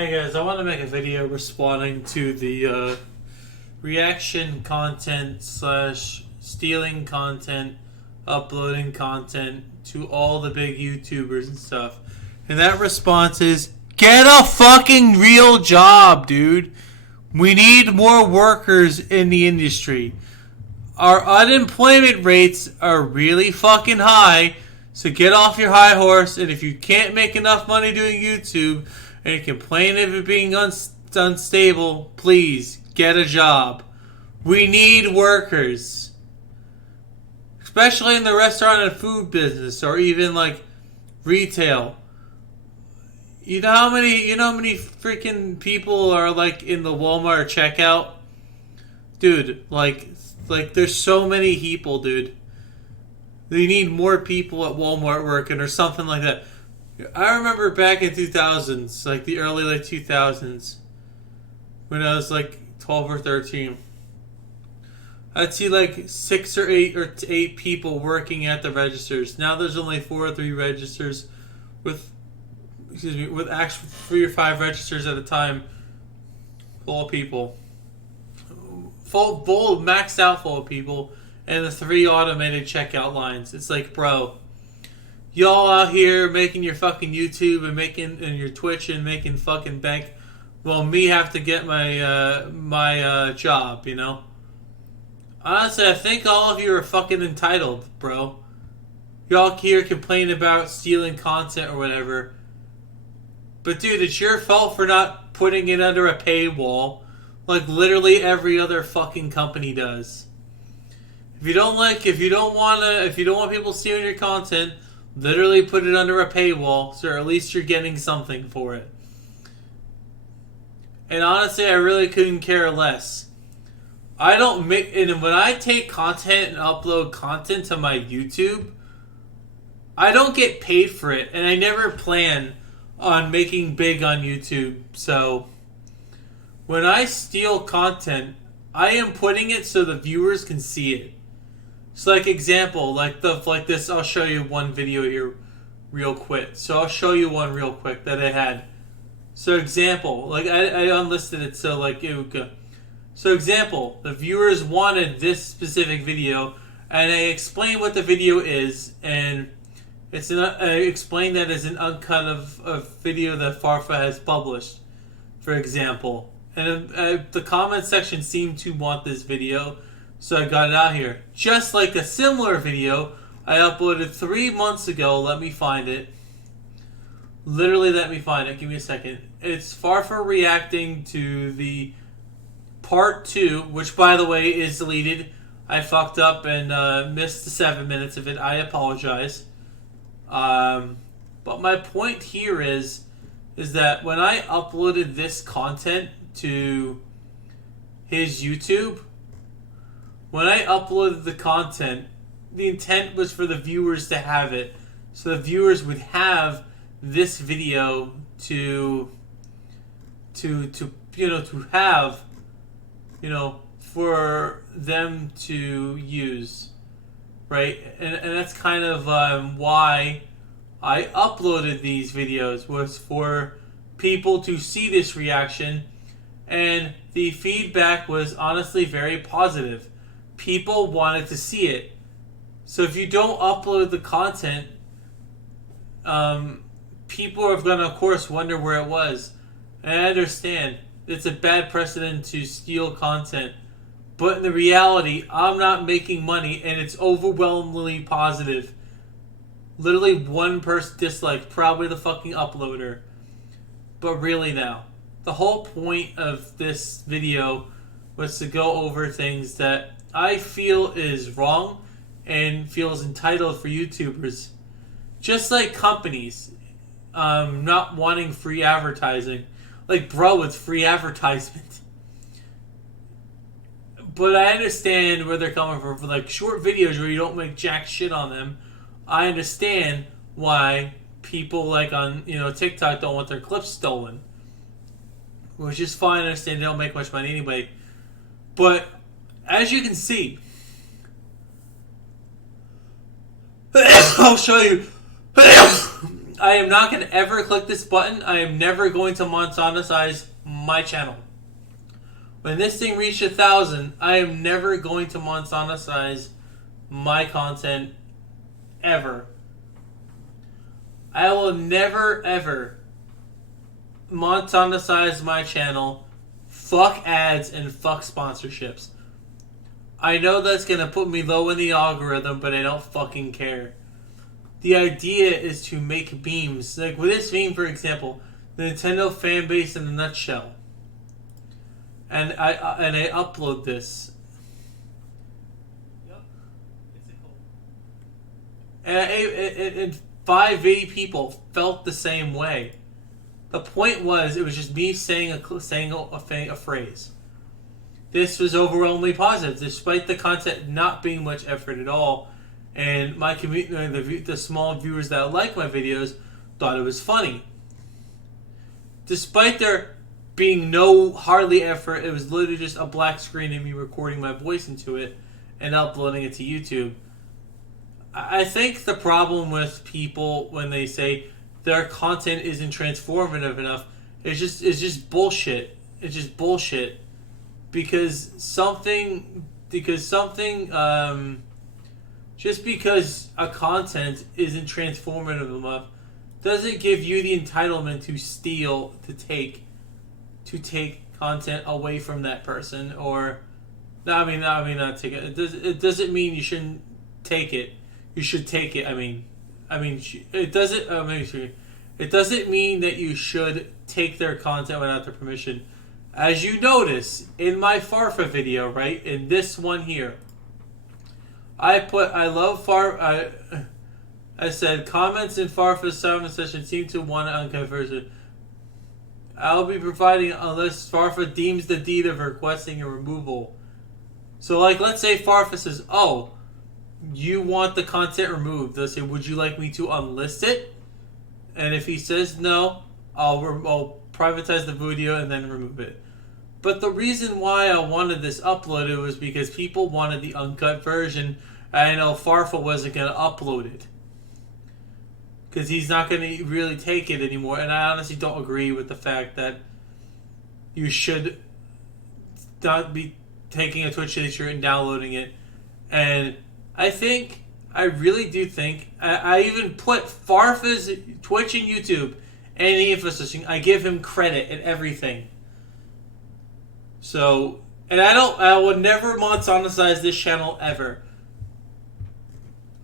Hey guys, I want to make a video responding to the reaction content slash stealing content, uploading content to all the big YouTubers and stuff. And that response is, get a fucking real job, dude. We need more workers in the industry. Our unemployment rates are really fucking high, so get off your high horse, and if you can't make enough money doing YouTube, and you complain of it being unstable, please get a job. We need workers, especially in the restaurant and food business, or even like retail. You know how many freaking people are like in the Walmart checkout, dude? Like there's so many people, dude. They need more people at Walmart working or something like that. I remember back in 2000s, like the early 2000s, when I was like 12 or 13. I'd see like 6 or 8 people working at the registers. Now there's only 4 or 3 registers with actual 3 or 5 registers at a time full of people. Full maxed out full of people, and the 3 automated checkout lines. It's like, bro, y'all out here making your fucking YouTube and your Twitch and making fucking bank, while me have to get my job, you know? Honestly, I think all of you are fucking entitled, bro. Y'all here complain about stealing content or whatever. But dude, it's your fault for not putting it under a paywall, like literally every other fucking company does. If you don't want people stealing your content, literally put it under a paywall, so at least you're getting something for it. And honestly, I really couldn't care less. And when I take content and upload content to my YouTube, I don't get paid for it, and I never plan on making big on YouTube. So when I steal content, I am putting it so the viewers can see it. So like example, like this, I'll show you one video here real quick. So I'll show you one real quick that I had. So example, like I unlisted it so like it would go. So example, the viewers wanted this specific video, and I explain what the video is, and I explain that as an uncut of video that Farfa has published, for example. And the comment section seemed to want this video, so I got it out here. Just like a similar video I uploaded 3 months ago. Let me find it. Literally, let me find it. Give me a second. It's Farfa reacting to the part 2, which by the way is deleted. I fucked up and missed the 7 minutes of it. I apologize. But my point here is that when I uploaded this content to his YouTube, when I uploaded the content, the intent was for the viewers to have it, so the viewers would have this video to have, for them to use, right? And that's kind of why I uploaded these videos, was for people to see this reaction, and the feedback was honestly very positive. People wanted to see it. So if you don't upload the content, people are going to, of course, wonder where it was. And I understand it's a bad precedent to steal content, but in the reality, I'm not making money, and it's overwhelmingly positive. Literally one person disliked, probably the fucking uploader. But really now, the whole point of this video was to go over things that I feel is wrong and feels entitled for YouTubers. Just like companies not wanting free advertising. Like, bro, it's free advertisement. But I understand where they're coming from. For like short videos where you don't make jack shit on them, I understand why people like on TikTok don't want their clips stolen. Which is fine. I understand they don't make much money anyway. But as you can see, I'll show you. I am not going to ever click this button. I am never going to monetize my channel. When this thing reached 1,000, I am never going to monetize my content ever. I will never ever monetize my channel. Fuck ads and fuck sponsorships. I know that's going to put me low in the algorithm, but I don't fucking care. The idea is to make memes. Like with this meme, for example, the Nintendo fan base in a nutshell. And I upload this. Yep. And 580 people felt the same way. The point was, it was just me saying a phrase. This was overwhelmingly positive, despite the content not being much effort at all. And my community, the small viewers that like my videos, thought it was funny. Despite there being no hardly effort, it was literally just a black screen and me recording my voice into it and uploading it to YouTube. I think the problem with people when they say their content isn't transformative enough is just bullshit. It's just bullshit because just because a content isn't transformative enough doesn't give you the entitlement to take content away from that person. Or not take it. It doesn't mean you shouldn't take it. You should take it. It doesn't. It doesn't mean that you should take their content without their permission. As you notice in my Farfa video, right in this one here, I said comments in Farfa's silent session seem to want to unconversion. I'll be providing unless Farfa deems the deed of requesting a removal. So, like, let's say Farfa says, "Oh, you want the content removed." They'll say, "Would you like me to unlist it?" And if he says no, I'll privatize the video and then remove it. But the reason why I wanted this uploaded was because people wanted the uncut version. I know Farfa wasn't going to upload it because he's not going to really take it anymore. And I honestly don't agree with the fact that you should not be taking a Twitch t-shirt and downloading it. And I really do think, I even put Farfa's Twitch and YouTube and the infrastructure, I give him credit and everything. So, and I would never monetize this channel ever.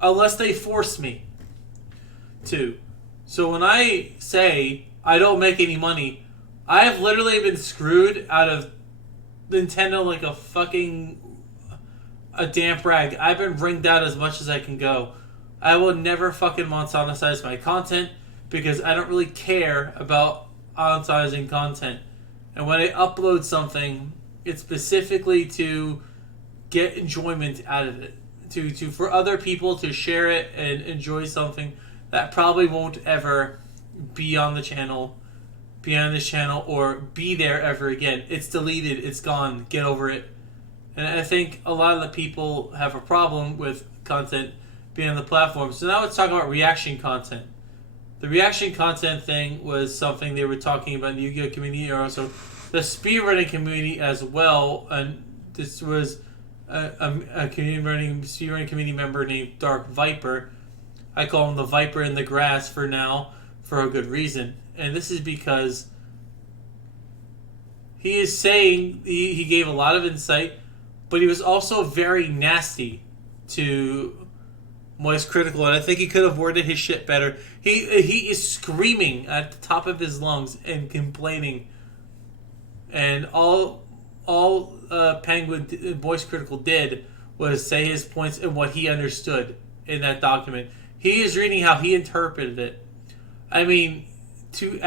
Unless they force me to. So when I say I don't make any money, I have literally been screwed out of Nintendo like a damp rag. I've been ringed out as much as I can go. I will never fucking monetize my content because I don't really care about monetizing content. And when I upload something, it's specifically to get enjoyment out of it. For other people to share it and enjoy something that probably won't ever be on this channel, or be there ever again. It's deleted. It's gone. Get over it. And I think a lot of the people have a problem with content being on the platform. So now let's talk about reaction content. The reaction content thing was something they were talking about in the Yu-Gi-Oh! Community, or also the speedrunning community as well. And this was a speedrunning community member named Dark Viper. I call him the Viper in the grass for now, for a good reason. And this is because he is saying he gave a lot of insight, but he was also very nasty to Moist Critical, and I think he could have worded his shit better. He is screaming at the top of his lungs and complaining, and all Penguin Moist Critical did was say his points and what he understood in that document. He is reading how he interpreted it. I mean, to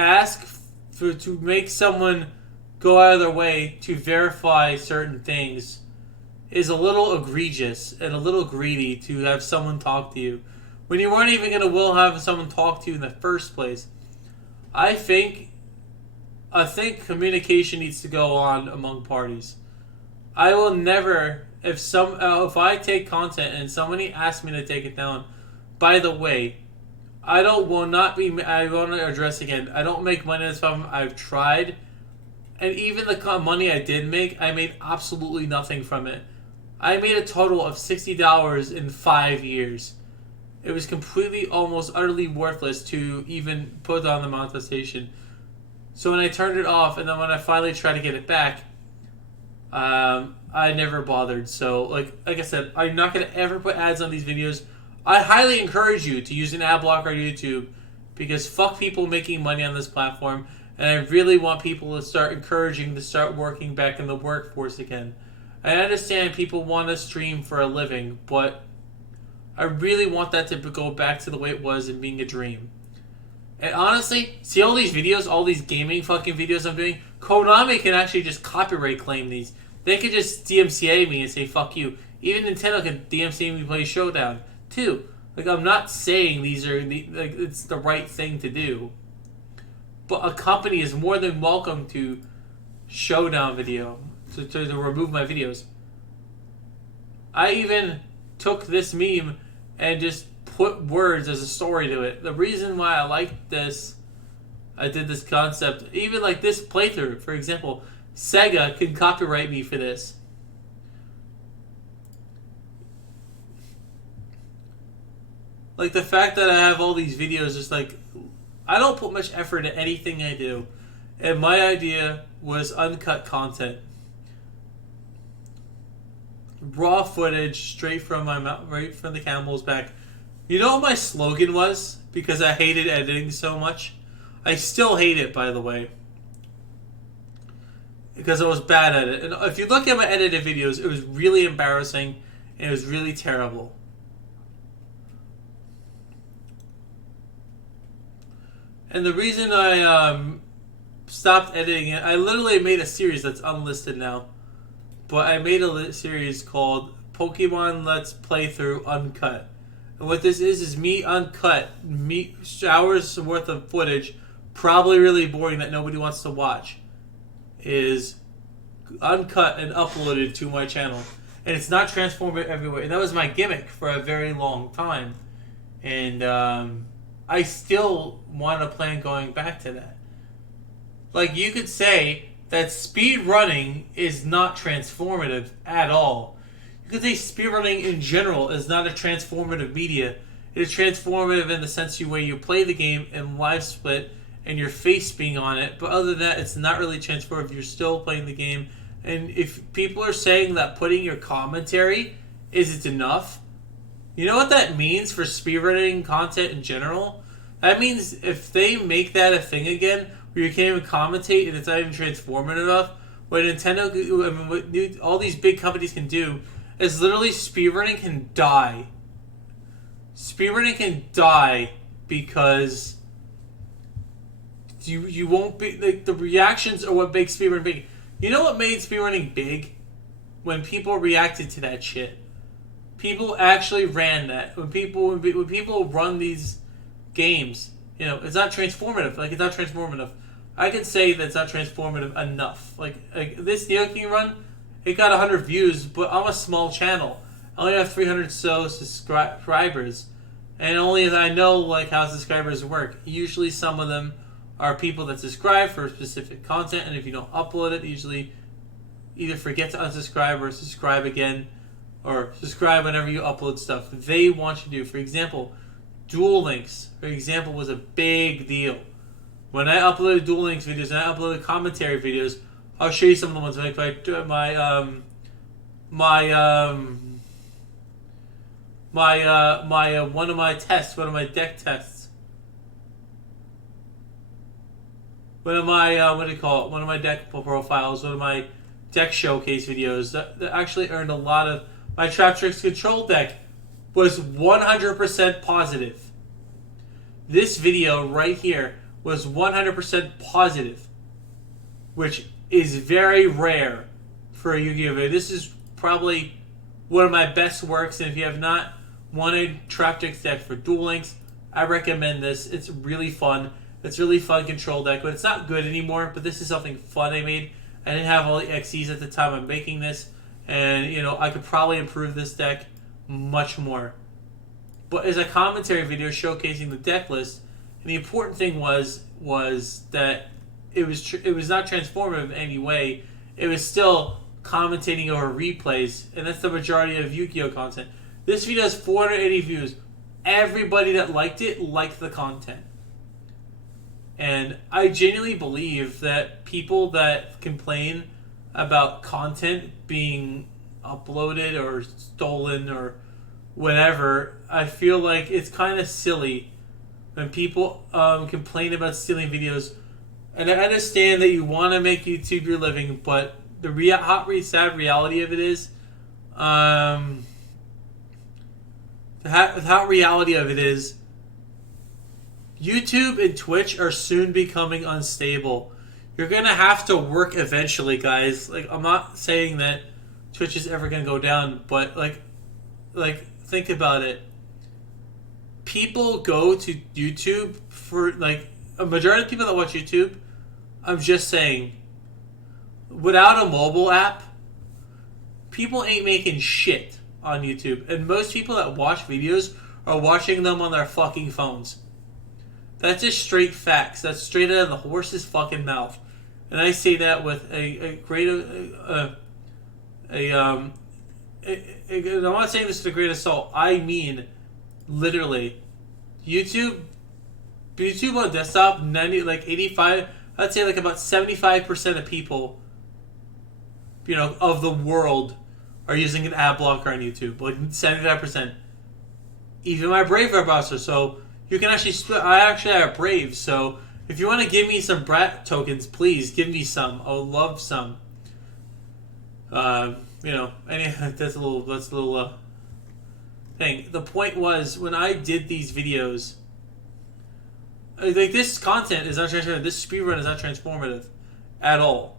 make someone go out of their way to verify certain things is a little egregious and a little greedy to have someone talk to you when you weren't even going to have someone talk to you in the first place. I think communication needs to go on among parties. I will never, if I take content and somebody asks me to take it down, by the way, I want to address again. I don't make money on this platform. I've tried, and even the money I did make, I made absolutely nothing from it. I made a total of $60 in 5 years. It was completely, almost utterly worthless to even put on the monetization. So when I turned it off, and then when I finally tried to get it back, I never bothered. So like I said, I'm not going to ever put ads on these videos. I highly encourage you to use an ad blocker on YouTube, because fuck people making money on this platform, and I really want people to start working back in the workforce again. I understand people want to stream for a living, but I really want that to go back to the way it was and being a dream. And honestly, see all these videos, all these gaming fucking videos I'm doing? Konami can actually just copyright claim these. They could just DMCA me and say, fuck you. Even Nintendo can DMCA me play Showdown, too. Like, I'm not saying it's the right thing to do. But a company is more than welcome to Showdown video, to remove my videos. I even took this meme and just put words as a story to it. The reason why I like this, I did this concept, even like this playthrough, for example, Sega can copyright me for this. Like the fact that I have all these videos, just like, I don't put much effort into anything I do. And my idea was uncut content. Raw footage straight from my mouth, right from the camel's back. You know what my slogan was? Because I hated editing so much. I still hate it, by the way, because I was bad at it. And if you look at my edited videos, it was really embarrassing and it was really terrible. And the reason I stopped editing it, I literally made a series that's unlisted now. But I made a series called Pokemon Let's Playthrough Uncut. And what this is me uncut, hours worth of footage, probably really boring that nobody wants to watch, is uncut and uploaded to my channel. And it's not transformative everywhere. And that was my gimmick for a very long time. And I still want to plan going back to that. Like, you could say that speed running is not transformative at all. You could say speedrunning in general is not a transformative media. It is transformative in the sense where you play the game in live split and your face being on it. But other than that, it's not really transformative. You're still playing the game. And if people are saying that putting your commentary isn't enough, you know what that means for speedrunning content in general? That means if they make that a thing again, where you can't even commentate and it's not even transformative enough, what Nintendo, what all these big companies can do is literally speedrunning can die. Speedrunning can die because you won't be, like, the reactions are what makes speedrunning big. You know what made speedrunning big? When people reacted to that shit. People actually ran that. When people run these games, you know, it's not transformative. Like, it's not transformative. I can say that it's not transformative enough. Like this Neo King run, it got 100 views, but I'm a small channel. I only have 300 so subscribers, and only as I know like how subscribers work. Usually, some of them are people that subscribe for specific content, and if you don't upload it, they usually either forget to unsubscribe or subscribe again, or subscribe whenever you upload stuff they want you to do. For example, Duel Links, for example, was a big deal. When I uploaded Duel Links videos and I uploaded commentary videos, I'll show you some of the ones like one of my tests, one of my deck tests, one of my one of my deck profiles, one of my deck showcase videos that actually earned a lot of. My Trap Tricks Control deck was 100% positive. This video right here was 100% positive, which is very rare for a Yu-Gi-Oh video. This is probably one of my best works, and if you have not wanted Trap Tricks deck for Duel Links, I recommend this. It's really fun. It's a really fun control deck, but it's not good anymore. But this is something fun I made. I didn't have all the XCs at the time I'm making this, and you know I could probably improve this deck much more. but as a commentary video showcasing the deck list. And the important thing was that it was not transformative in any way. It was still commentating over replays, and that's the majority of Yu-Gi-Oh content. This video has 480 views. Everybody that liked it liked the content. And I genuinely believe that people that complain about content being uploaded or stolen or whatever, I feel like it's kind of silly when people complain about stealing videos. And I understand that you want to make YouTube your living, but the sad reality of it is, the hot reality of it is, YouTube and Twitch are soon becoming unstable. You're gonna have to work eventually, guys. Like, I'm not saying that Twitch is ever gonna go down, but like think about it. People go to YouTube for, like, a majority of people that watch YouTube, I'm just saying, without a mobile app, people ain't making shit on YouTube. And most people that watch videos are watching them on their fucking phones. That's just straight facts. That's straight out of the horse's fucking mouth. And I say that with I'm not saying this with a great assault. I mean, literally, YouTube on desktop, 85. I'd say like about 75% of people, of the world, are using an ad blocker on YouTube. Like 75%. Even my Brave web browser. So you can actually. I actually have Brave. So if you want to give me some Brat tokens, please give me some. I would love some. That's a little thing. The point was, when I did these videos, like, this content is not transformative. This speedrun is not transformative at all.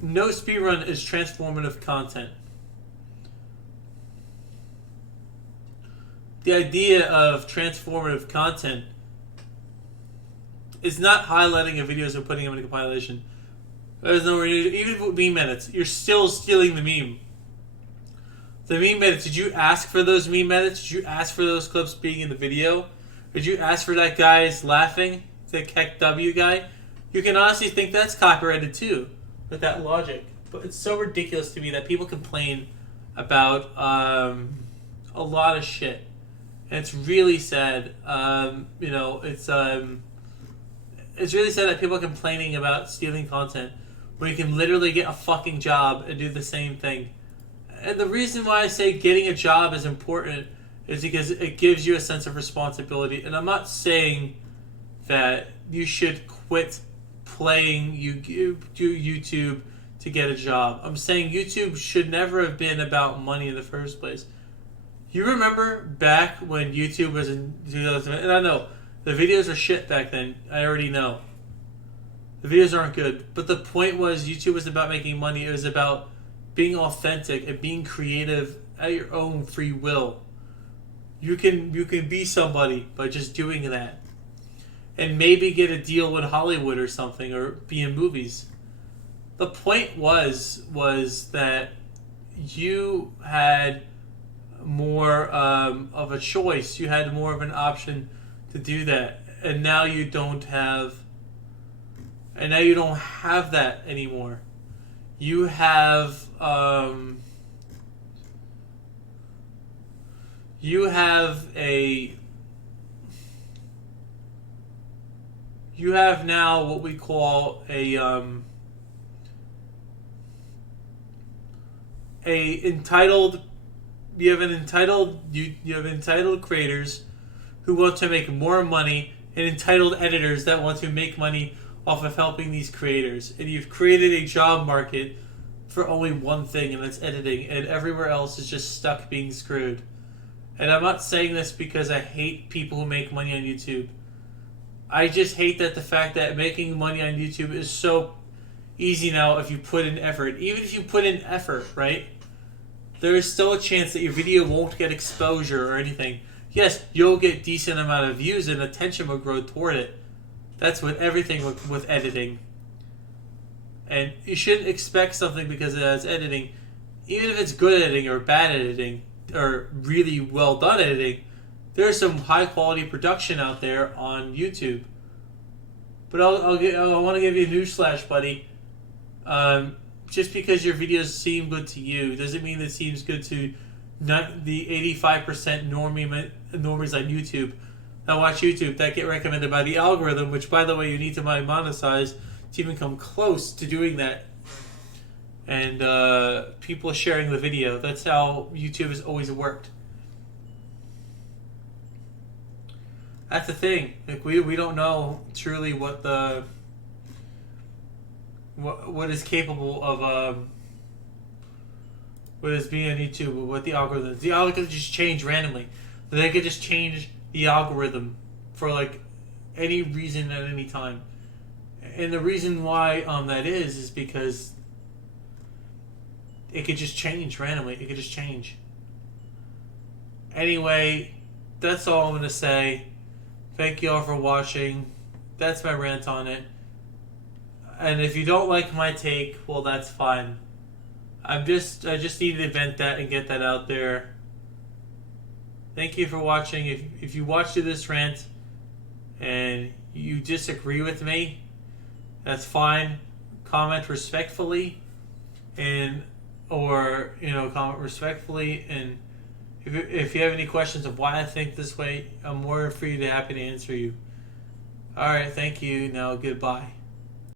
No speedrun is transformative content. The idea of transformative content is not highlighting a videos or putting them in a compilation. There's no reason. Even with meme edits, you're still stealing the meme. The meme edits, did you ask for those meme edits? Did you ask for those clips being in the video? Did you ask for that guy's laughing? The Keck W guy? You can honestly think that's copyrighted too, with that logic. But it's so ridiculous to me that people complain about a lot of shit. And it's really sad. It's really sad that people are complaining about stealing content when you can literally get a fucking job and do the same thing. And the reason why I say getting a job is important is because it gives you a sense of responsibility. And I'm not saying that you should quit playing YouTube to get a job. I'm saying YouTube should never have been about money in the first place. You remember back when YouTube was in 2000, and I know the videos are shit back then. I already know. The videos aren't good. But the point was, YouTube was about making money. It was about being authentic and being creative at your own free will. You can be somebody by just doing that. And maybe get a deal with Hollywood or something, or be in movies. The point was that you had more of a choice. You had more of an option to do that. And now you don't have that anymore. You have now what we call you have entitled creators who want to make more money, and entitled editors that want to make money off of helping these creators. And you've created a job market for only one thing, and that's editing, and everywhere else is just stuck being screwed. And I'm not saying this because I hate people who make money on YouTube. I just hate that the fact that making money on YouTube is so easy now if you put in effort. Even if you put in effort, right? There is still a chance that your video won't get exposure or anything. Yes, you'll get decent amount of views and attention will grow toward it. That's with everything with editing. And you shouldn't expect something because it has editing. Even if it's good editing or bad editing, or really well done editing. There's some high quality production out there on YouTube. But I want to give you a newsflash, buddy. Just because your videos seem good to you doesn't mean it seems good to not the 85% normies on YouTube that watch YouTube that get recommended by the algorithm, which, by the way, you need to monetize to even come close to doing that. And people sharing the video. That's how YouTube has always worked. That's the thing. Like we don't know truly what the what is capable of what is being on YouTube, what the algorithm is. The algorithm just change randomly. They could just change the algorithm for like any reason at any time. And the reason why that is because it could just change randomly. It could just change. Anyway, that's all I'm going to say. Thank you all for watching. That's my rant on it. And if you don't like my take, well, that's fine. I just needed to vent that and get that out there. Thank you for watching. If you watched this rant and you disagree with me, that's fine. Comment respectfully, comment respectfully, and if you have any questions of why I think this way, I'm more free to happy to answer you. All right, thank you. Now goodbye.